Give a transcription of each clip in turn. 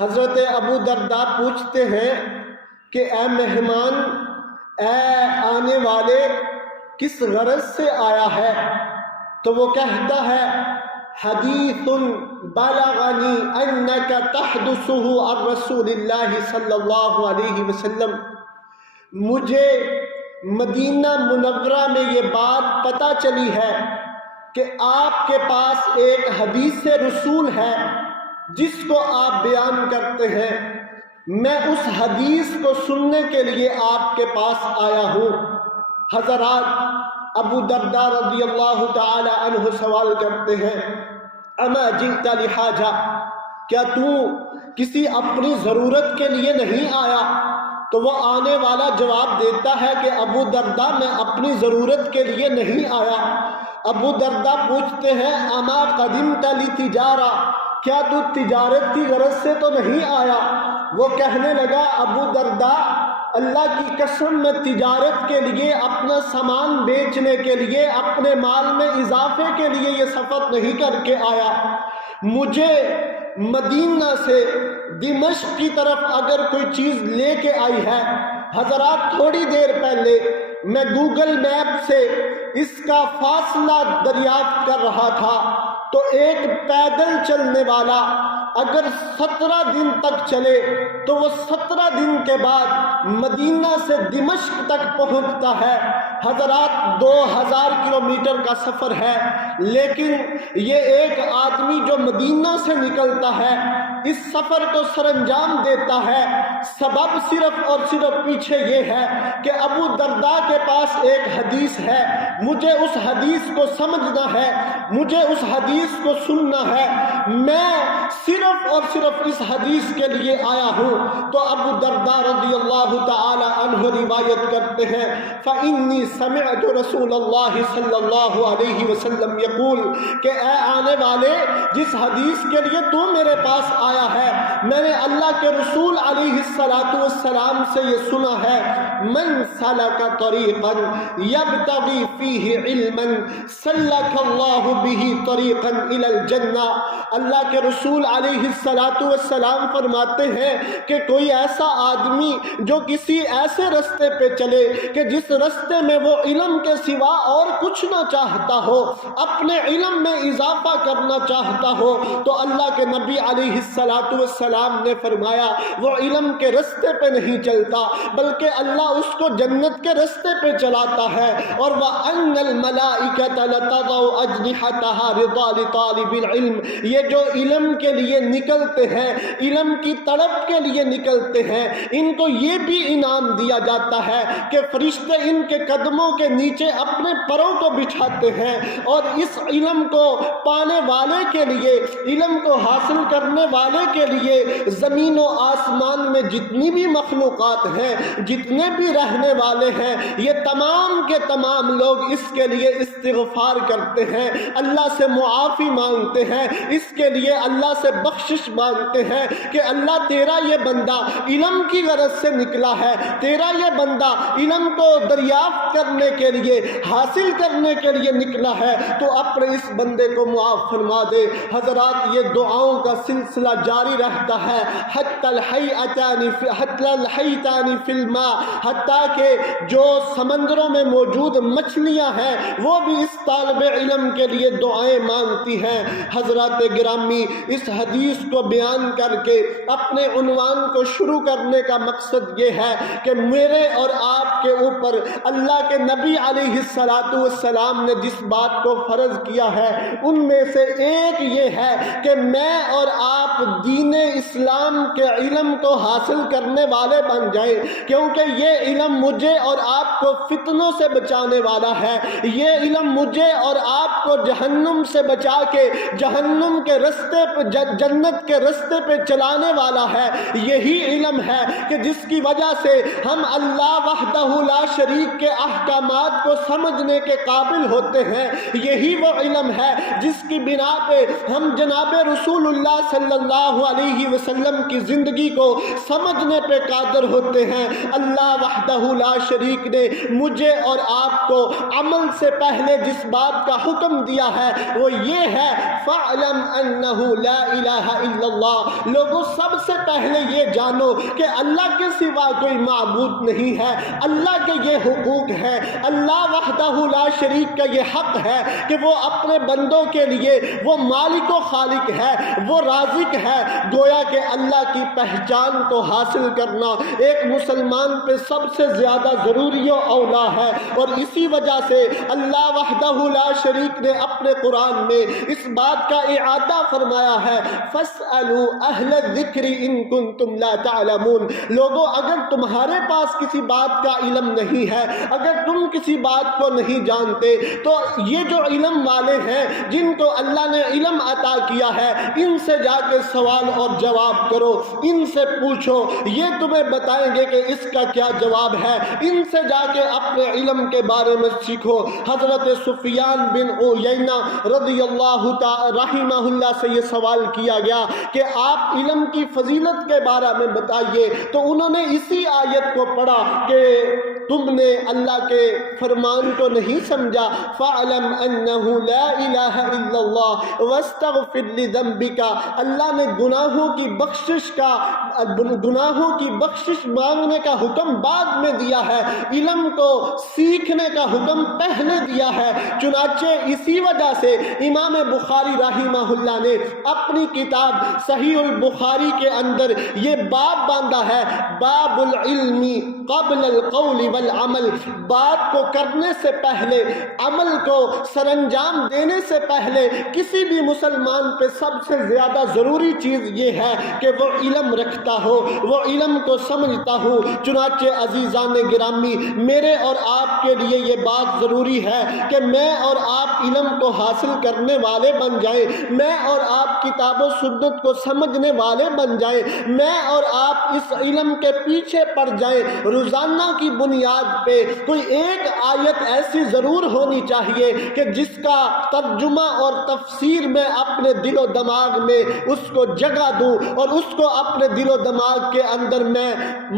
حضرت ابو درداء پوچھتے ہیں کہ اے مہمان، اے آنے والے، کس غرض سے آیا ہے؟ تو وہ کہتا ہے حدیث بلغنی انک تحدثہ عن رسول اللہ صلی اللہ علیہ وسلم، مجھے مدینہ منورہ میں یہ بات پتہ چلی ہے کہ آپ کے پاس ایک حدیث رسول ہے جس کو آپ بیان کرتے ہیں۔ میں اس حدیث کو سننے کے لیے آپ کے پاس آیا ہوں۔ حضرات، ابو درداء رضی اللہ تعالی عنہ سوال کرتے ہیں اما جئت لحاجہ، کیا تو کسی اپنی ضرورت کے لیے نہیں آیا؟ تو وہ آنے والا جواب دیتا ہے کہ ابو درداء، میں اپنی ضرورت کے لیے نہیں آیا۔ ابو درداء پوچھتے ہیں اما قدمت لتجارہ، کیا تو تجارت کی غرض سے تو نہیں آیا؟ وہ کہنے لگا ابو درداء، اللہ کی قسم، میں تجارت کے لیے، اپنا سامان بیچنے کے لیے، اپنے مال میں اضافے کے لیے یہ سفر نہیں کر کے آیا۔ مجھے مدینہ سے دمشق کی طرف اگر کوئی چیز لے کے آئی ہے، حضرات تھوڑی دیر پہلے میں گوگل میپ سے اس کا فاصلہ دریافت کر رہا تھا، تو ایک پیدل چلنے والا اگر 17 دن تک چلے تو وہ 17 دن کے بعد مدینہ سے دمشق تک پہنچتا ہے۔ حضرات 2000 کلومیٹر کا سفر ہے، لیکن یہ ایک آدمی جو مدینہ سے نکلتا ہے اس سفر کو سر انجام دیتا ہے، سبب صرف اور صرف پیچھے یہ ہے کہ ابو درداء کے پاس ایک حدیث ہے، مجھے اس حدیث کو سمجھنا ہے، مجھے اس حدیث کو سننا ہے، میں صرف اور صرف اس حدیث کے لیے آیا ہوں۔ تو ابو درداء رضی اللہ تعالی عنہ روایت کرتے ہیں فإنی سمعت رسول اللہ صلی اللہ علیہ وسلم یقول، کہ اے آنے والے، جس حدیث کے لیے تو میرے پاس آیا ہے، میں نے اللہ کے رسول علیہ السلام سے یہ سنا ہے، من سلک طریقا یبتغی فیہ علما سلک اللہ بہ طریقا الی الجنہ۔ اللہ کے رسول علیہ السلام فرماتے ہیں کہ کوئی ایسا آدمی جو کسی ایسے رستے پہ چلے کہ جس رستے میں وہ علم کے سوا اور کچھ نہ چاہتا ہو، اپنے علم میں اضافہ کرنا چاہتا ہو، تو اللہ کے نبی علیہ السلام نے فرمایا وہ علم کے رستے پہ نہیں چلتا، بلکہ اللہ اس کو جنت کے رستے پہ چلاتا ہے۔ اور وَأَنَّ الْمَلَائِكَةَ لَتَضَعُ أَجْنِحَتَهَا رِضَا لِطَالِبِ الْعِلْمِ، یہ جو علم کے لیے نکلتے ہیں، علم کی طلب کے لیے نکلتے ہیں، ان کو یہ بھی انعام دیا جاتا ہے کہ فرشتے ان کے قدموں کے نیچے اپنے پروں کو بچھاتے ہیں، اور اس علم کو پانے والے کے لیے، علم کو حاصل کرنے والے کے لیے زمین و آسمان میں جتنی بھی مخلوقات ہیں، جتنے بھی رہنے والے ہیں، یہ تمام کے تمام لوگ اس کے لیے استغفار کرتے ہیں، اللہ سے معافی مانگتے ہیں، اس کے لیے اللہ سے بخشش مانگتے ہیں کہ اللہ تیرا یہ بندہ علم کی غرض سے نکلا ہے، تیرا یہ بندہ علم کو دریافت کرنے کے لیے، حاصل کرنے کے لیے نکلا ہے، تو اپنے اس بندے کو معاف فرما دے۔ حضرات، یہ دعاؤں کا سلسلہ جاری رہتا ہے حتی الحیتان فی الماء، حتیٰ کہ جو سمندروں میں موجود مچھلیاں ہیں وہ بھی اس طالب علم کے لیے دعائیں مانگتی ہیں۔ حضرات گرامی، اس حدیث کو بیان کر کے اپنے عنوان کو شروع کرنے کا مقصد یہ ہے کہ میرے اور آپ کے اوپر اللہ کے نبی علیہ السلام نے جس بات کو فرض کیا ہے ان میں سے ایک یہ ہے کہ میں اور آپ دین اسلام کے علم کو حاصل کرنے والے بن جائیں، کیونکہ یہ علم مجھے اور آپ کو فتنوں سے بچانے والا ہے، یہ علم مجھے اور آپ کو جہنم سے بچا کے جہنم کے رستے پہ، جنت کے رستے پہ چلانے والا ہے۔ یہی علم ہے کہ جس کی وجہ سے ہم اللہ وحدہ لا شریک کے احکامات کو سمجھنے کے قابل ہوتے ہیں، یہی وہ علم ہے جس کی بنا پہ ہم جناب رسول اللہ صلی اللہ علیہ علیہ وسلم کی زندگی کو سمجھنے پہ قادر ہوتے ہیں۔ اللہ وحدہ لا شریک نے مجھے اور آپ کو عمل سے پہلے جس بات کا حکم دیا ہے وہ یہ ہے فَاعْلَمْ أَنَّهُ لَا إِلَهَ إِلَّا اللَّهُ، لوگوں سب سے پہلے یہ جانو کہ اللہ کے سوا کوئی معبود نہیں ہے، اللہ کے یہ حقوق ہے، اللہ وحدہ لا شریک کا یہ حق ہے کہ وہ اپنے بندوں کے لیے وہ مالک و خالق ہے، وہ رازق ہے۔ گویا کہ اللہ کی پہچان کو حاصل کرنا ایک مسلمان پہ سب سے زیادہ ضروری و اولا ہے، اور اسی وجہ سے اللہ وحدہ لا شریک نے اپنے قرآن میں اس بات کا اعادہ فرمایا ہے فَاسْأَلُوا أَهْلَ الذِّكْرِ إِن كُنتُمْ لَا تَعْلَمُونَ، لوگوں اگر تمہارے پاس کسی بات کا علم نہیں ہے، اگر تم کسی بات کو نہیں جانتے تو یہ جو علم والے ہیں جن کو اللہ نے علم عطا کیا ہے ان سے جا کے سوال اور جواب کرو، ان سے پوچھو، یہ تمہیں بتائیں گے کہ اس کا کیا جواب ہے، ان سے جا کے اپنے علم کے بارے میں سیکھو۔ حضرت سفیان بن عیینہ رضی اللہ تعالی رحمہ اللہ سے یہ سوال کیا گیا کہ آپ علم کی فضیلت کے بارے میں بتائیے، تو انہوں نے اسی آیت کو پڑھا کہ تم نے اللہ کے فرمان کو نہیں سمجھا فَاعْلَمْ أَنَّهُ لَا إِلَهَ إِلَّا اللَّهُ وَاسْتَغْفِرْ لِذَنبِكَ، اللہ نے گناہوں کی بخشش مانگنے کا حکم بعد میں دیا ہے، علم کو سیکھنے کا حکم پہلے دیا ہے۔ چنانچہ اسی وجہ سے امام بخاری رحمہ اللہ نے اپنی کتاب صحیح البخاری کے اندر یہ باب باندھا ہے باب العلم قبل القول والعمل، بات کو کرنے سے پہلے، عمل کو سر انجام دینے سے پہلے کسی بھی مسلمان پہ سب سے زیادہ ضروری چیز یہ ہے کہ وہ علم رکھتا ہو، وہ علم کو سمجھتا ہو۔ چنانچہ عزیزان گرامی، میرے اور آپ کے لیے یہ بات ضروری ہے کہ میں اور آپ علم کو حاصل کرنے والے بن جائیں، میں اور آپ کتاب و سنت کو سمجھنے والے بن جائیں، میں اور آپ اس علم کے پیچھے پڑ جائیں۔ روزانہ کی بنیاد پہ کوئی ایک آیت ایسی ضرور ہونی چاہیے کہ جس کا ترجمہ اور تفسیر میں اپنے دل و دماغ میں اس کو جگہ دوں اور اس کو اپنے دل و دماغ کے اندر میں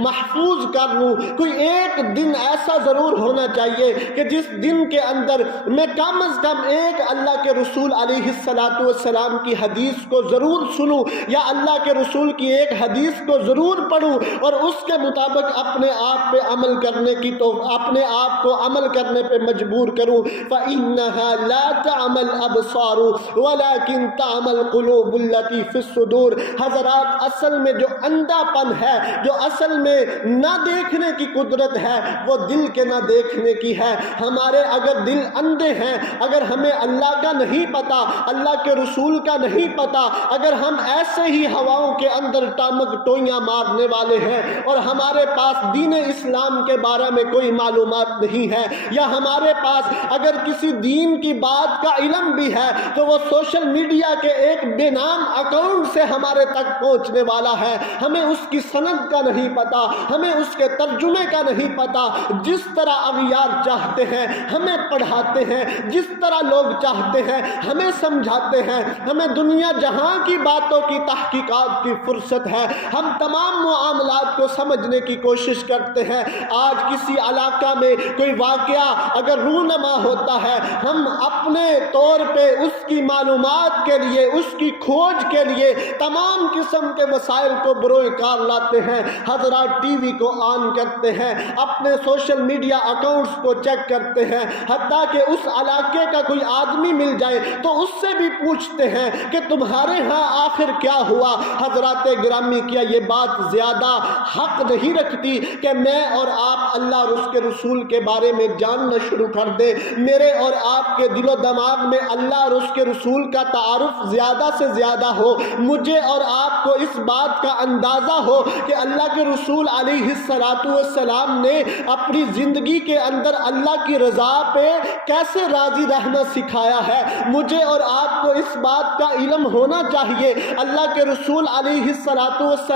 محفوظ کر لوں۔ کوئی ایک دن ایسا ضرور ہونا چاہیے کہ جس دن کے اندر میں کم از کم ایک اللہ کے رسول علیہ السلام کی حدیث کو ضرور سنوں، یا اللہ کے رسول کی ایک حدیث کو ضرور پڑھوں اور اس کے مطابق اپنے آپ پہ عمل کرنے کی تو اپنے آپ کو عمل کرنے پہ مجبور کروں۔ فَإِنَّهَا لَا تَعْمَى الْأَبْصَارُ وَلَكِنْ تَعْمَى الْقُلُوبُ الَّتِي فِي الصُّدُورِ، حضرات اصل میں جو اندھا پن ہے، جو اصل میں نہ دیکھنے کی قدرت ہے، وہ دل کے نہ دیکھنے کی ہے۔ ہمارے اگر دل اندھے ہیں، اگر ہمیں اللہ کا نہیں پتا، اللہ کے رسول کا نہیں پتا، اگر ہم ایسے ہی ہواؤں کے اندر ٹامک ٹوئیاں مارنے والے ہیں اور ہمارے پاس دین اسلام کے بارے میں کوئی معلومات نہیں ہے، یا ہمارے پاس اگر کسی دین کی بات کا علم بھی ہے تو وہ سوشل میڈیا کے ایک بے نام اکاؤنٹ سے ہمارے تک پہنچنے والا ہے، ہمیں اس کی سند کا نہیں پتا، ہمیں اس کے ترجمے کا نہیں پتا۔ جس طرح اغیار چاہتے ہیں ہمیں پڑھاتے ہیں، جس طرح لوگ چاہتے ہیں ہمیں سمجھاتے ہیں، ہمیں دنیا جہاں کی باتوں کی تحقیقات کی فرصت ہے، ہم تمام معاملات کو سمجھنے کی کوشش کرتے ہیں۔ آج کسی علاقہ میں کوئی واقعہ اگر رونما ہوتا ہے، ہم اپنے طور پہ اس کی معلومات کے لیے، اس کی کھوج کے لیے تمام قسم کے وسائل کو بروئے کار لاتے ہیں۔ حضرات ٹی وی کو آن کرتے ہیں، اپنے سوشل میڈیا اکاؤنٹس کو چیک کرتے ہیں، حتیٰ کہ اس علاقے کا کوئی آدمی مل جائے تو اس سے بھی پوچھتے ہیں کہ تمہارے ہاں آخر کیا ہوا۔ حضرات گرامی، کیا یہ بات زیادہ حق نہیں رکھتی کہ میں اور آپ اللہ اور اس کے رسول کے بارے میں جاننا شروع کر دیں؟ میرے اور آپ کے دل و دماغ میں اللہ اور اس کے رسول کا تعارف زیادہ سے زیادہ ہو، مجھے اور آپ کو اس بات کا اندازہ ہو کہ اللہ کے رسول علیہ السلام نے اپنی زندگی کے اندر اللہ کی رضا پہ کیسے راضی رہنا سکھایا ہے۔ مجھے اور آپ کو اس بات کا علم ہونا چاہیے اللہ کے رسول علیہ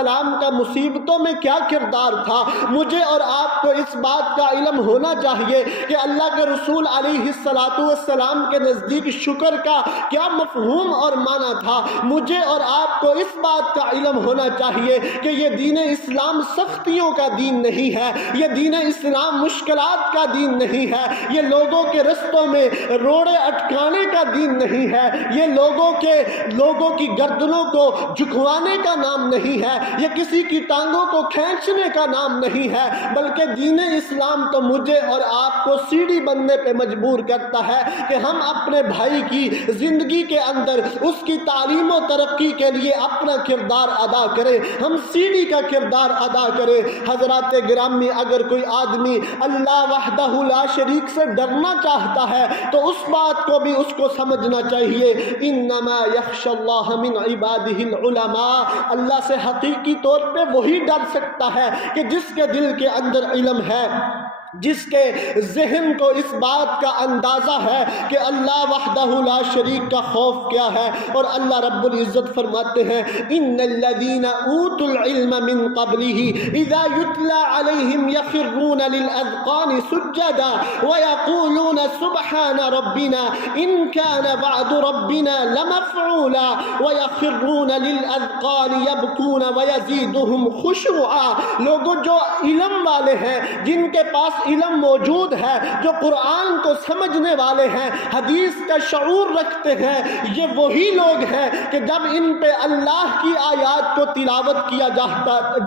السلام کا مصیبتوں میں کیا کردار تھا، مجھے اور آپ کو اس بات کا علم ہونا چاہیے کہ اللہ کے رسول علیہ السلام کے نزدیک شکر کا کیا مفہوم اور معنی تھا، مجھے اور آپ کو اس بات کا علم ہونا چاہیے کہ یہ دین اسلام سختیوں کا دین نہیں ہے، یہ دین اسلام مشکلات کا دین نہیں ہے، یہ لوگوں کے رستوں میں روڑے اٹکانے کا دین نہیں ہے، یہ لوگوں کی گردنوں کو جھکوانے کا نام نہیں ہے، یہ کسی کی ٹانگوں کو کھینچنے کا نام نہیں ہے، بلکہ دین اسلام تو مجھے اور آپ کو سیڑھی بننے پہ مجبور کرتا ہے کہ ہم اپنے بھائی کی زندگی کے اندر اس کی تعلیم و ترقی کے لیے اپنا کردار ادا کریں، ہم سیڑھی کا کردار ادا کریں۔ حضرات گرامی، اگر کوئی آدمی اللہ وحدہ لا شریک سے ڈرنا چاہتا ہے تو اس بات کو بھی اس کو سمجھنا چاہیے، انما یخشی اللہ من عبادہ العلماء، اللہ سے حقیقی طور پہ وہی ڈر سکتا ہے کہ جس کے دل کے اندر علم ہے، جس کے ذہن کو اس بات کا اندازہ ہے کہ اللہ وحدہ لا شریک کا خوف کیا ہے۔ اور اللہ رب العزت فرماتے ہیں ان الذین اوتوا العلم من قبلہ اذا یتلی علیہم یخرون للاذقان سجدا ویقولون سبحان ربنا ان کان وعد ربنا لمفعولا ویخرون للاذقان یبکون ویزیدہم خشوعا، لوگوں جو علم والے ہیں، جن کے پاس علم موجود ہے، جو قرآن کو سمجھنے والے ہیں، حدیث کا شعور رکھتے ہیں، یہ وہی لوگ ہیں کہ جب ان پہ اللہ کی آیات کو تلاوت کیا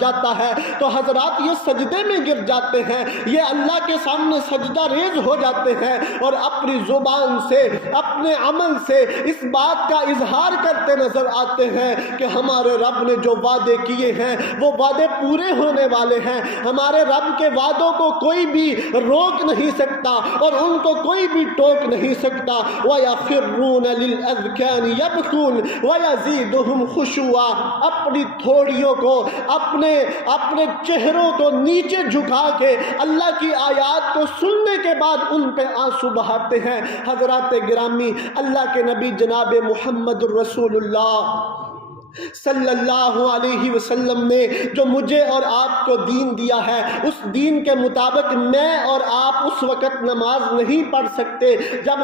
جاتا ہے تو حضرات یہ سجدے میں گر جاتے ہیں، یہ اللہ کے سامنے سجدہ ریز ہو جاتے ہیں اور اپنی زبان سے، اپنے عمل سے اس بات کا اظہار کرتے نظر آتے ہیں کہ ہمارے رب نے جو وعدے کیے ہیں وہ وعدے پورے ہونے والے ہیں، ہمارے رب کے وعدوں کو کوئی بھی روک نہیں سکتا اور ان کو کوئی بھی ٹوک نہیں سکتا۔ وَيَخِرُّونَ لِلْأَذْقَانِ يَبْكُونَ وَيَزِيدُهُمْ خُشُوعًا، اپنی تھوڑیوں کو، اپنے چہروں کو نیچے جھکا کے اللہ کی آیات کو سننے کے بعد ان پہ آنسو بہاتے ہیں۔ حضرات گرامی، اللہ کے نبی جناب محمد الرسول اللہ صلی اللہ علیہ وسلم نے جو مجھے اور آپ کو دین دیا ہے، اس دین کے مطابق میں اور آپ اس وقت نماز نہیں پڑھ سکتے جب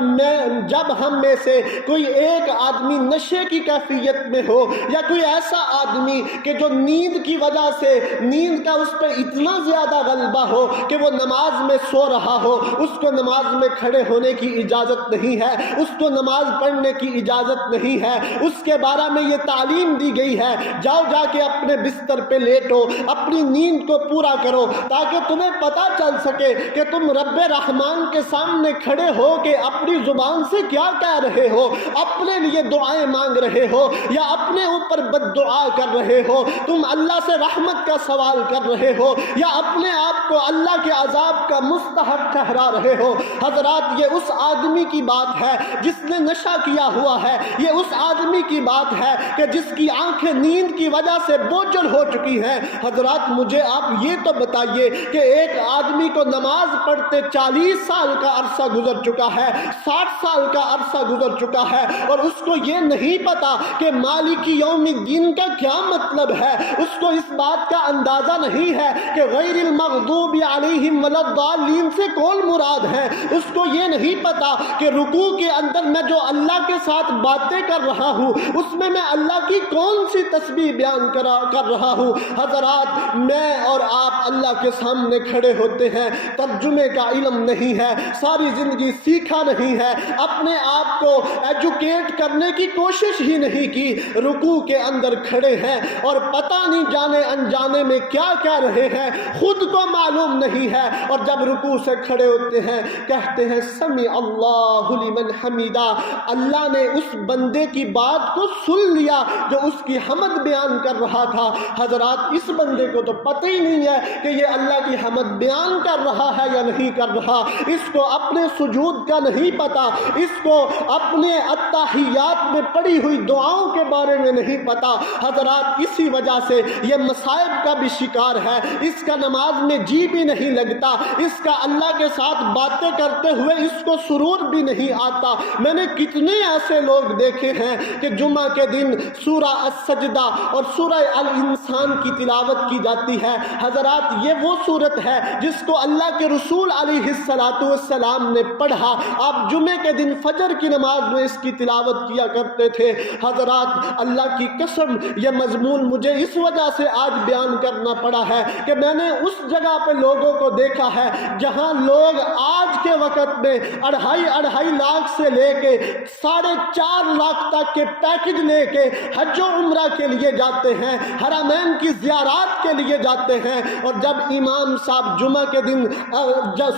ہم میں سے کوئی ایک آدمی نشے کی کیفیت میں ہو، یا کوئی ایسا آدمی کہ جو نیند کی وجہ سے نیند کا اس پہ اتنا زیادہ غلبہ ہو کہ وہ نماز میں سو رہا ہو، اس کو نماز میں کھڑے ہونے کی اجازت نہیں ہے، اس کو نماز پڑھنے کی اجازت نہیں ہے، اس کے بارے میں یہ تعلیم دی گئی ہے جاؤ جا کے اپنے بستر پہ لیٹو، اپنی نیند کو پورا کرو تاکہ تمہیں پتا چل سکے کہ تم رب رحمان کے سامنے کھڑے ہو کے اپنی زبان سے کیا کہہ رہے ہو، اپنے لیے دعائیں مانگ رہے ہو یا اپنے اوپر بد دعا کر رہے ہو، تم اللہ سے رحمت کا سوال کر رہے ہو یا اپنے آپ کو اللہ کے عذاب کا مستحق ٹھہرا رہے ہو۔ حضرات، یہ اس آدمی کی بات ہے جس نے نشہ کیا ہوا ہے، یہ اس آدمی کی بات ہے کہ جس کی آنکھیں نیند کی وجہ سے بوجھل ہو چکی ہیں۔ حضرات، مجھے آپ یہ تو بتائیے کہ ایک آدمی کو نماز پڑھتے 40 سال کا عرصہ گزر چکا ہے، 60 سال کا عرصہ گزر چکا ہے، اور اس کو یہ نہیں پتا کہ مالک یوم الدین کا کیا مطلب ہے، اس کو اس بات کا اندازہ نہیں ہے کہ غیر المغضوب علیہم ولا الضالین سے کون مراد ہے، اس کو یہ نہیں پتا کہ رکوع کے اندر میں جو اللہ کے ساتھ باتیں کر رہا ہوں اس میں اللہ کی کون سی تسبیح بیان کر رہا ہوں۔ حضرات، میں اور آپ اللہ کے سامنے کھڑے ہوتے ہیں، ترجمے کا علم نہیں ہے، ساری زندگی سیکھا نہیں ہے، اپنے آپ کو ایجوکیٹ کرنے کی کوشش ہی نہیں کی، رکوع کے اندر کھڑے ہیں اور پتہ نہیں جانے انجانے میں کیا کہہ رہے ہیں، خود کو معلوم نہیں ہے، اور جب رکوع سے کھڑے ہوتے ہیں کہتے ہیں سمع اللہ لمن حمیدہ، اللہ نے اس بندے کی بات کو سن لیا جو اس کی حمد بیان کر رہا تھا۔ حضرات، اس بندے کو تو پتہ ہی نہیں ہے کہ یہ اللہ کی حمد بیان کر رہا ہے یا نہیں کر رہا، اس کو اپنے سجود کا نہیں پتا، اس کو اپنے التحیات میں پڑھی ہوئی دعاؤں کے بارے میں نہیں پتا۔ حضرات، اسی وجہ سے یہ مصائب کا بھی شکار ہے، اس کا نماز میں جی بھی نہیں لگتا، اس کا اللہ کے ساتھ باتیں کرتے ہوئے اس کو سرور بھی نہیں آتا۔ میں نے کتنے ایسے لوگ دیکھے ہیں کہ جمعہ کے دن سورہ سورہ السجدہ اور سورہ الانسان کی تلاوت کی جاتی ہے۔ حضرات یہ وہ صورت ہے جس کو اللہ کے رسول علیہ السلام نے پڑھا۔ آپ جمعے کے دن فجر کی نماز میں اس کی تلاوت کیا کرتے تھے۔ حضرات اللہ کی قسم یہ مضمون مجھے اس وجہ سے آج بیان کرنا پڑا ہے کہ میں نے اس جگہ پہ لوگوں کو دیکھا ہے جہاں لوگ آج کے وقت میں 2.5 لاکھ سے لے کے 4.5 لاکھ تک کے پیکج لے کے حج و عمرہ کے لیے جاتے ہیں، حرمین کی زیارات کے لیے جاتے ہیں، اور جب امام صاحب جمعہ کے دن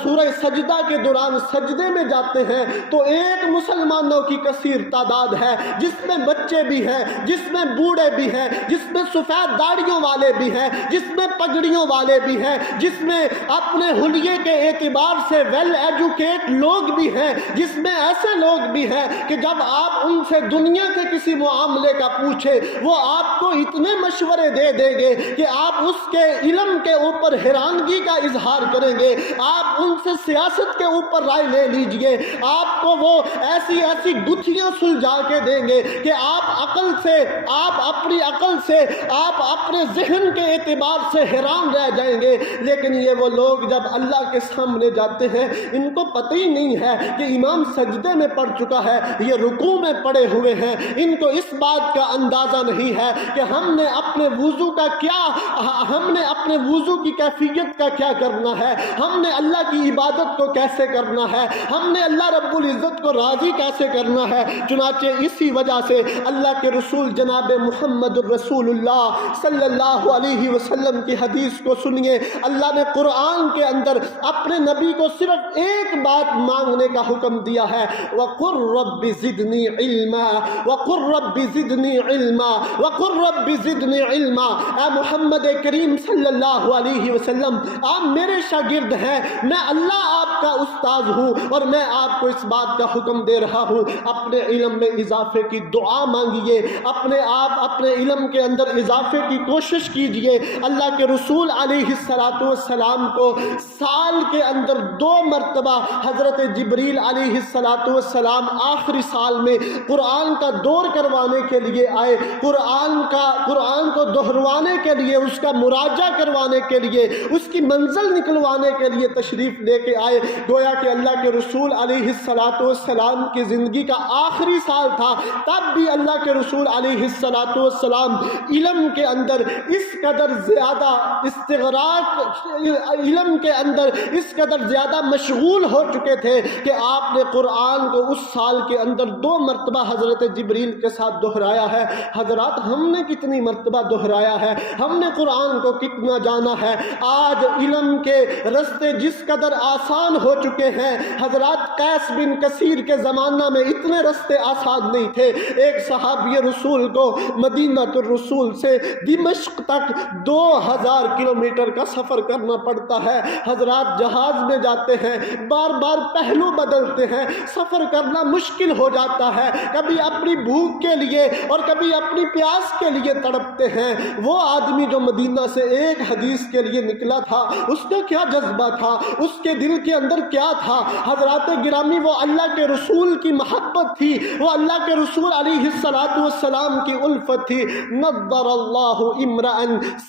سورہ سجدہ کے دوران سجدے میں جاتے ہیں تو ایک مسلمانوں کی کثیر تعداد ہے جس میں بچے بھی ہیں، جس میں بوڑھے بھی ہیں، جس میں سفید داڑھیوں والے بھی ہیں، جس میں پگڑیوں والے بھی ہیں، جس میں اپنے حلیے کے اعتبار سے ویل ایجوکیٹ لوگ بھی ہیں، جس میں ایسے لوگ بھی ہیں کہ جب آپ ان سے دنیا کے کسی معاملے کا پوچھے وہ آپ کو اتنے مشورے دے دیں گے کہ آپ اس کے علم کے اوپر حیرانگی کا اظہار کریں گے۔ آپ ان سے سیاست کے اوپر رائے لے لیجئے، آپ کو وہ ایسی گتھیاں سلجھا کے دیں گے کہ آپ اپنی عقل سے آپ اپنے ذہن کے اعتبار سے حیران رہ جائیں گے۔ لیکن یہ وہ لوگ جب اللہ کے سامنے جاتے ہیں ان کو پتہ ہی نہیں ہے کہ امام سجدے میں پڑ چکا ہے، یہ رکوع میں پڑے ہوئے ہیں، ان کو اس بات کا اندازہ نہیں ہے کہ ہم نے اپنے وضو کی کیفیت کا کیا کرنا ہے، ہم نے اللہ کی عبادت کو کیسے کرنا ہے، ہم نے اللہ رب العزت کو راضی کیسے کرنا ہے۔ چنانچہ اسی وجہ سے اللہ کے رسول جناب محمد الرسول اللہ صلی اللہ علیہ وسلم کی حدیث کو سنیے۔ اللہ نے قرآن کے اندر اپنے نبی کو صرف ایک بات مانگنے کا حکم دیا ہے، وَقُلْ رَبِّ زِدْنِي عِلْمًا وَقُلْ رَبِّ زِدْنِي عِلْمًا وَقُلْ رَبِّ زِدْنِي عِلْمًا۔ اے محمد کریم صلی اللہ علیہ وسلم، آپ میرے شاگرد ہیں، میں اللہ آپ کا استاذ ہوں اور میں آپ کو اس بات کا حکم دے رہا ہوں اپنے علم میں اضافے کی دعا مانگیے، اپنے علم کے اندر اضافے کی کوشش کیجئے۔ اللہ کے رسول علیہ السلام کو سال کے اندر 2 مرتبہ حضرت جبریل علیہ السلام آخری سال میں قرآن کا دور کروانے کے لیے آئے، قرآن کو دہروانے کے لیے، اس کا مراجعہ کروانے کے لیے، اس کی منزل نکلوانے کے لیے تشریف لے کے آئے۔ گویا کہ اللہ کے رسول علیہ السلام کی زندگی کا آخری سال تھا، تب بھی اللہ کے رسول علیہ السلام علم کے اندر اس قدر زیادہ علم کے اندر اس قدر زیادہ مشغول ہو چکے تھے کہ آپ نے قرآن کو اس سال کے اندر 2 مرتبہ حضرت جبریل کے ساتھ دہرایا ہے۔ حضرات ہم نے کتنی مرتبہ دہرایا ہے، ہم نے قرآن کو کتنا جانا ہے۔ آج علم کے رستے جس قدر آسان ہو چکے ہیں، حضرات قیس بن کثیر کے زمانہ میں اتنے رستے آسان نہیں تھے۔ ایک صحابی رسول کو مدینہ الرسول سے دمشق تک 2000 کلومیٹر کا سفر کرنا پڑتا ہے۔ حضرات جہاز میں جاتے ہیں، بار بار پہلو بدلتے ہیں، سفر کرنا مشکل ہو جاتا ہے، کبھی اپنی بھوک کے لیے اور کبھی اپنی پیاس کے لیے تڑپتے ہیں۔ وہ آدمی جو مدینہ سے ایک حدیث کے لیے نکلا تھا، اس کا کیا جذبہ تھا، اس کے دل کے اندر کیا تھا؟ حضرات گرامی، وہ اللہ کے رسول کی محبت تھی، وہ اللہ کے رسول علیہ السلام کی الفت تھی۔ نضر اللہ امرأ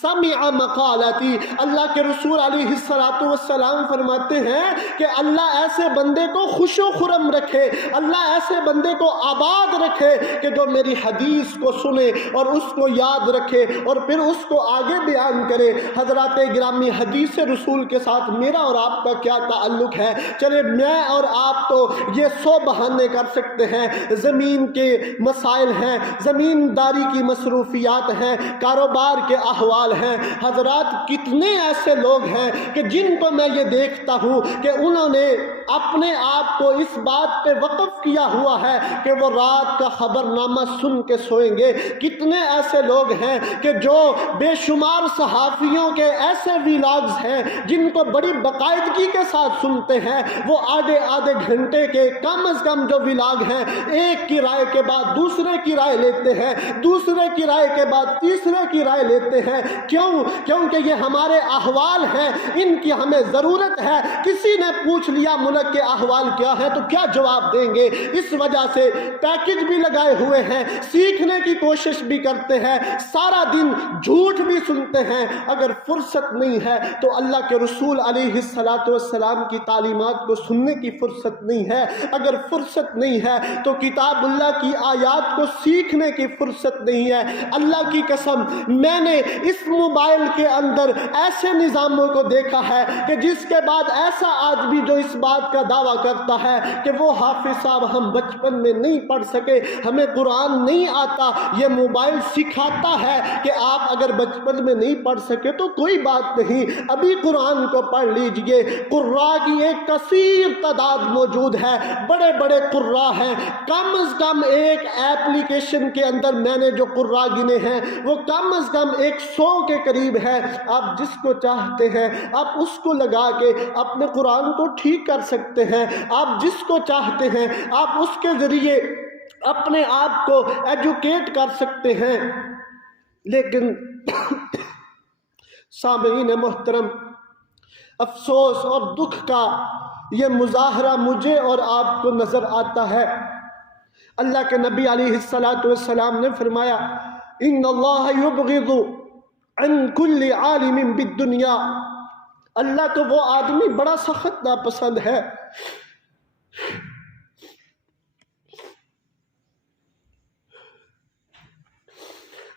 سمع مقالتی، اللہ کے رسول علیہ السلام فرماتے ہیں کہ اللہ ایسے بندے کو خوش و خرم رکھے، اللہ ایسے بندے کو آباد رکھے کہ جو میری حدیث کو سنے اور اس کو یاد رکھے اور پھر اس کو آگے بیان کرے۔ حضرات گرامی، حدیث رسول کے ساتھ میرا اور آپ کا کیا تعلق ہے؟ چلے میں اور آپ تو یہ 100 بہانے کر سکتے ہیں، زمین کے مسائل ہیں، زمینداری کی مصروفیات ہیں، کاروبار کے احوال ہیں۔ حضرات کتنے ایسے لوگ ہیں کہ جن کو میں یہ دیکھتا ہوں کہ انہوں نے اپنے آپ کو اس بات پہ وقف کیا ہوا ہے کہ وہ رات کا خبر نامہ سن کے سوئیں گے۔ کتنے ایسے لوگ ہیں کہ جو بے شمار صحافیوں کے ایسے ویلاگز ہیں جن کو بڑی باقاعدگی کے ساتھ سنتے ہیں، وہ آدھے گھنٹے کے کم از کم جو ویلاگ ہیں، ایک کی رائے کے بعد دوسرے کی رائے لیتے ہیں، دوسرے کی رائے کے بعد تیسرے کی رائے لیتے ہیں۔ کیونکہ یہ ہمارے احوال ہیں، ان کی ہمیں ضرورت ہے۔ کسی نے پوچھ لیا ملک کے احوال کیا ہے تو کیا جواب دیں گے؟ اس وجہ سے پیکج بھی لگائے ہوئے ہیں، سیکھنے کی کوشش بھی کرتے ہیں، سارا دن جھوٹ بھی سنتے ہیں، اگر فرصت نہیں ہے تو اللہ کے رسول علیہ السلام کی تعلیمات کو سننے کی فرصت نہیں ہے، اگر فرصت نہیں ہے تو کتاب اللہ کی آیات کو سیکھنے کی فرصت نہیں ہے۔ اللہ کی قسم میں نے اس موبائل کے اندر ایسے نظاموں کو دیکھا ہے کہ جس کے بعد ایسا آدمی جو اس بات کا دعویٰ کرتا ہے کہ وہ حافظ صاحب ہم بچپن میں نہیں پڑھ سکے، ہمیں قرآن نہیں آتا، یہ موبائل سکھاتا ہے کہ آپ اگر بچپن میں نہیں پڑھ سکے تو کوئی بات نہیں، ابھی قرآن کو پڑھ لیجئے۔ قراء کی ایک کثیر تعداد موجود ہے، بڑے بڑے قراء ہیں، کم از کم ایک ایپلیکیشن کے اندر میں نے جو قراء گنے ہیں وہ کم از کم 100 کے قریب ہے۔ آپ جس کو چاہتے ہیں آپ اس کو لگا کے اپنے قرآن کو ٹھیک کر سکتے ہیں، آپ جس کو چاہتے ہیں آپ اس کے ذریعے اپنے آپ کو ایجوکیٹ کر سکتے ہیں۔ لیکن سامعین محترم، افسوس اور دکھ کا یہ مظاہرہ مجھے اور آپ کو نظر آتا ہے۔ اللہ کے نبی علیہ السلام نے فرمایا ان اللہ یبغض عن کل عالم بالدنیا، اللہ کو وہ آدمی بڑا سخت ناپسند ہے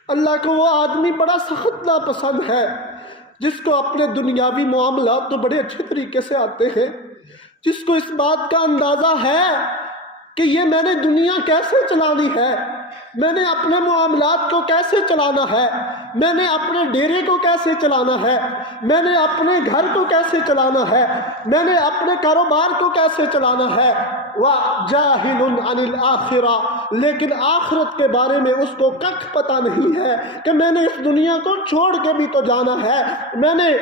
اللہ کو وہ آدمی بڑا سخت ناپسند ہے جس کو اپنے دنیاوی معاملات تو بڑے اچھے طریقے سے آتے ہیں، جس کو اس بات کا اندازہ ہے کہ یہ میں نے دنیا کیسے چلانی ہے، میں نے اپنے معاملات کو کیسے چلانا ہے، میں نے اپنے ڈیرے کو کیسے چلانا ہے، میں نے اپنے گھر کو کیسے چلانا ہے، میں نے اپنے کاروبار کو کیسے چلانا ہے۔ وَجَاهِلٌ عَنِ الْآخِرَةِ، لیکن آخرت کے بارے میں اس کو کچھ پتہ نہیں ہے کہ میں نے اس دنیا کو چھوڑ کے بھی تو جانا ہے، میں نے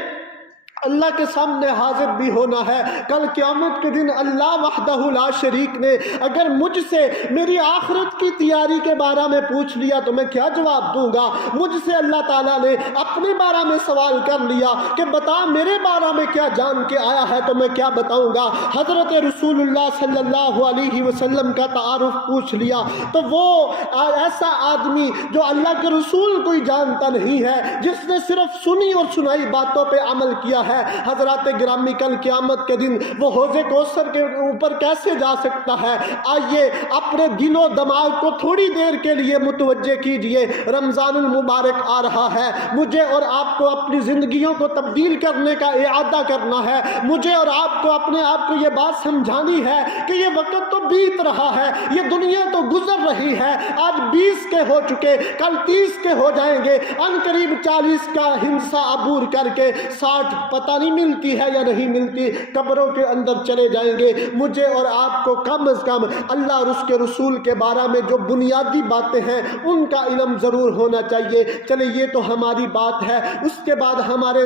اللہ کے سامنے حاضر بھی ہونا ہے۔ کل قیامت کے دن اللہ وحدہ لا شریک نے اگر مجھ سے میری آخرت کی تیاری کے بارے میں پوچھ لیا تو میں کیا جواب دوں گا؟ مجھ سے اللہ تعالیٰ نے اپنے بارے میں سوال کر لیا کہ بتا میرے بارے میں کیا جان کے آیا ہے تو میں کیا بتاؤں گا؟ حضرت رسول اللہ صلی اللہ علیہ وسلم کا تعارف پوچھ لیا تو وہ ایسا آدمی جو اللہ کے رسول کوئی جانتا نہیں ہے، جس نے صرف سنی اور سنائی باتوں پہ عمل کیا ہے، حضرات گرامی کل قیامت کے دن وہ حوض کوثر کے اوپر کیسے جا سکتا ہے؟ آئیے اپنے دل و دماغ کو تھوڑی دیر کے لیے متوجہ کیجئے، رمضان المبارک آ رہا ہے، مجھے اور آپ کو اپنی زندگیوں کو تبدیل کرنے کا اعادہ کرنا ہے، مجھے اور آپ کو اپنے آپ کو یہ بات سمجھانی ہے کہ یہ وقت تو بیت رہا ہے، یہ دنیا تو گزر رہی ہے، آج 20 کے ہو چکے، کل 30 کے ہو جائیں گے، ان قریب 40 کا ہنسا عبور کر کے 60 پتہ نہیں ملتی ہے یا نہیں ملتی، قبروں کے اندر چلے جائیں گے۔ مجھے اور آپ کو کم از کم اللہ اور اس کے رسول کے بارے میں جو بنیادی باتیں ہیں ان کا علم ضرور ہونا چاہیے۔ چلے یہ تو ہماری بات ہے، اس کے بعد ہمارے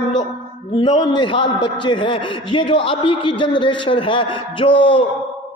نونہال بچے ہیں، یہ جو ابھی کی جنریشن ہے، جو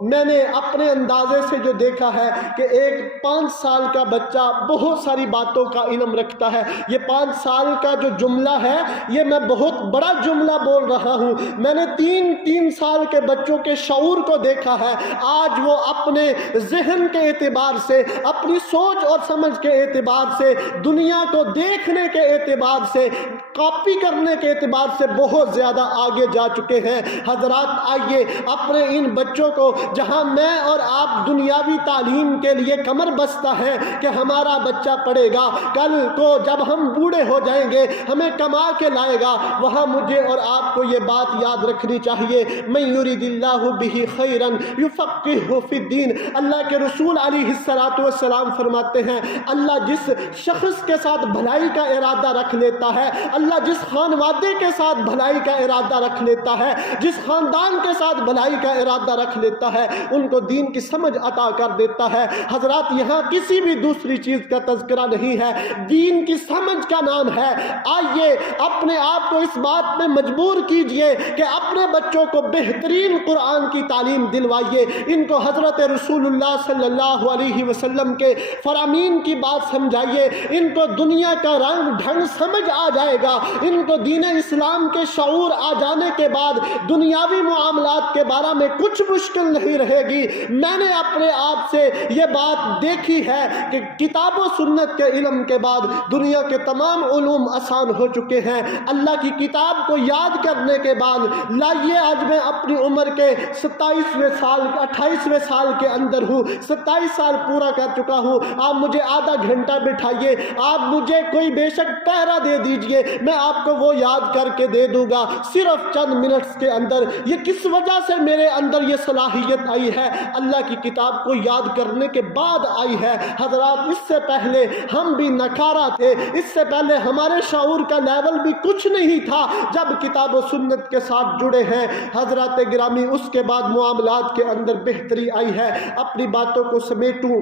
میں نے اپنے اندازے سے جو دیکھا ہے کہ ایک 5 سال کا بچہ بہت ساری باتوں کا علم رکھتا ہے۔ یہ 5 سال کا جو جملہ ہے یہ میں بہت بڑا جملہ بول رہا ہوں، میں نے 3 سال کے بچوں کے شعور کو دیکھا ہے، آج وہ اپنے ذہن کے اعتبار سے، اپنی سوچ اور سمجھ کے اعتبار سے، دنیا کو دیکھنے کے اعتبار سے، کاپی کرنے کے اعتبار سے بہت زیادہ آگے جا چکے ہیں۔ حضرات آئیے اپنے ان بچوں کو، جہاں میں اور آپ دنیاوی تعلیم کے لیے کمر بستہ ہے کہ ہمارا بچہ پڑھے گا، کل کو جب ہم بوڑھے ہو جائیں گے ہمیں کما کے لائے گا، وہاں مجھے اور آپ کو یہ بات یاد رکھنی چاہیے، من یرید اللہ بہ خیرا یفقہہ فی الدین۔ اللہ کے رسول علیہ السلام فرماتے ہیں اللہ جس شخص کے ساتھ بھلائی کا ارادہ رکھ لیتا ہے، اللہ جس خانوادے کے ساتھ بھلائی کا ارادہ رکھ لیتا ہے، جس خاندان کے ساتھ بھلائی کا ارادہ رکھ لیتا ہے، ان کو دین کی سمجھ عطا کر دیتا ہے۔ حضرات یہاں کسی بھی دوسری چیز کا تذکرہ نہیں ہے، دین کی سمجھ کا نام ہے۔ آئیے اپنے آپ کو اس بات میں مجبور کیجئے کہ اپنے بچوں کو بہترین قرآن کی تعلیم دلوائیے، ان کو حضرت رسول اللہ صلی اللہ علیہ وسلم کے فرامین کی بات سمجھائیے، ان کو دنیا کا رنگ ڈھنگ سمجھ آ جائے گا، ان کو دین اسلام کے شعور آ جانے کے بعد دنیاوی معاملات کے بارے میں کچھ مشکل نہیں رہے گی۔ میں نے اپنے آپ سے یہ بات دیکھی ہے کہ کتاب و سنت کے علم کے بعد دنیا کے تمام علوم آسان ہو چکے ہیں۔ اللہ کی کتاب کو یاد کرنے کے بعد لائیے آج میں اپنی عمر کے 28ویں سال کے اندر ہوں، 27 سال پورا کر چکا ہوں۔ آپ مجھے آدھا گھنٹہ بٹھائیے، آپ مجھے کوئی بے شک پیرا دے دیجئے، میں آپ کو وہ یاد کر کے دے دوں گا صرف چند منٹس کے اندر۔ یہ کس وجہ سے میرے اندر یہ صلاحیت آئی ہے؟ اللہ کی کتاب کو یاد کرنے کے بعد آئی ہے۔ حضرات اس سے پہلے ہم بھی نکارا تھے، اس سے پہلے ہمارے شعور کا لیول بھی کچھ نہیں تھا۔ جب کتاب و سنت کے ساتھ جڑے ہیں حضرات گرامی، اس کے بعد معاملات کے اندر بہتری آئی ہے۔ اپنی باتوں کو سمیٹوں،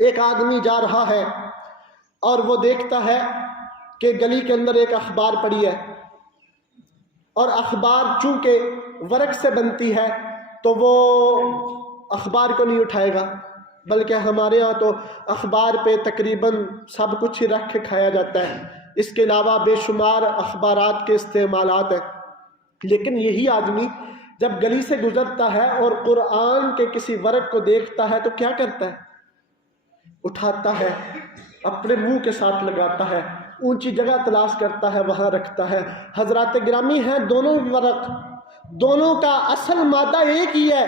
ایک آدمی جا رہا ہے اور وہ دیکھتا ہے کہ گلی کے اندر ایک اخبار پڑی ہے، اور اخبار چونکہ ورق سے بنتی ہے تو وہ اخبار کو نہیں اٹھائے گا، بلکہ ہمارے ہاں تو اخبار پہ تقریباً سب کچھ ہی رکھ کے کھایا جاتا ہے، اس کے علاوہ بے شمار اخبارات کے استعمالات ہیں۔ لیکن یہی آدمی جب گلی سے گزرتا ہے اور قرآن کے کسی ورق کو دیکھتا ہے تو کیا کرتا ہے؟ اٹھاتا ہے، اپنے منہ کے ساتھ لگاتا ہے، اونچی جگہ تلاش کرتا ہے، وہاں رکھتا ہے۔ حضرات گرامی ہیں دونوں ورق، دونوں کا اصل مادہ ایک ہی ہے،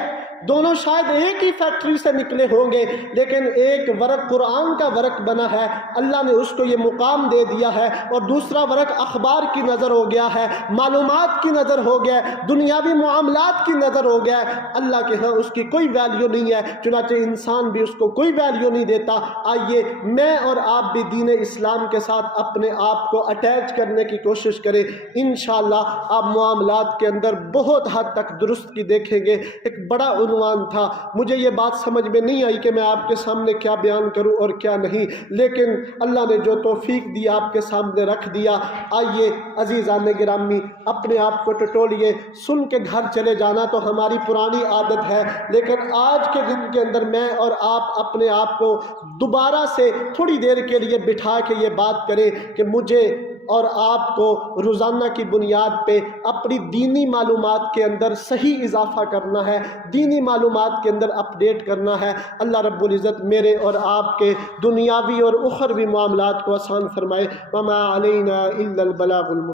دونوں شاید ایک ہی فیکٹری سے نکلے ہوں گے، لیکن ایک ورق قرآن کا ورق بنا ہے، اللہ نے اس کو یہ مقام دے دیا ہے، اور دوسرا ورق اخبار کی نظر ہو گیا ہے، معلومات کی نظر ہو گیا ہے، دنیاوی معاملات کی نظر ہو گیا ہے۔ اللہ کے ہاں اس کی کوئی ویلیو نہیں ہے، چنانچہ انسان بھی اس کو کوئی ویلیو نہیں دیتا۔ آئیے میں اور آپ بھی دین اسلام کے ساتھ اپنے آپ کو اٹیچ کرنے کی کوشش کریں، انشاءاللہ آپ معاملات کے اندر بہت حد تک درست کی دیکھیں گے۔ ایک بڑا عنوان تھا، مجھے یہ بات سمجھ میں نہیں آئی کہ میں آپ کے سامنے کیا بیان کروں اور کیا نہیں، لیکن اللہ نے جو توفیق دی آپ کے سامنے رکھ دیا۔ آئیے عزیزان گرامی اپنے آپ کو ٹٹولیے، سن کے گھر چلے جانا تو ہماری پرانی عادت ہے، لیکن آج کے دن کے اندر میں اور آپ اپنے آپ کو دوبارہ سے تھوڑی دیر کے لیے بٹھا کے یہ بات کریں کہ مجھے اور آپ کو روزانہ کی بنیاد پہ اپنی دینی معلومات کے اندر صحیح اضافہ کرنا ہے، دینی معلومات کے اندر اپڈیٹ کرنا ہے۔ اللہ رب العزت میرے اور آپ کے دنیاوی اور اخروی معاملات کو آسان فرمائے۔ وما علینا الا البلاغ المبین۔